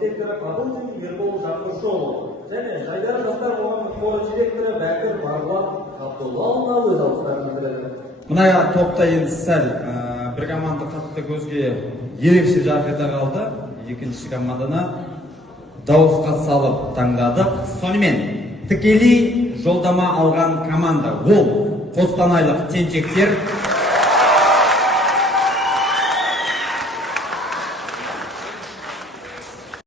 директоры Қабылдин Ербол Жақұршұлы және Жайдары жастар қоғамдық қоры директоры Бәкір Марғұлан Абдуллаұлына өз алғыстарын білдірді. Мына топта енді сәл бір команда қатты көзге ерекше жарқ ете қалды. Екінші команданы дауысқа салып таңдадық. Сонымен тікелей жолдама алған команда ол қостанайлық тентектер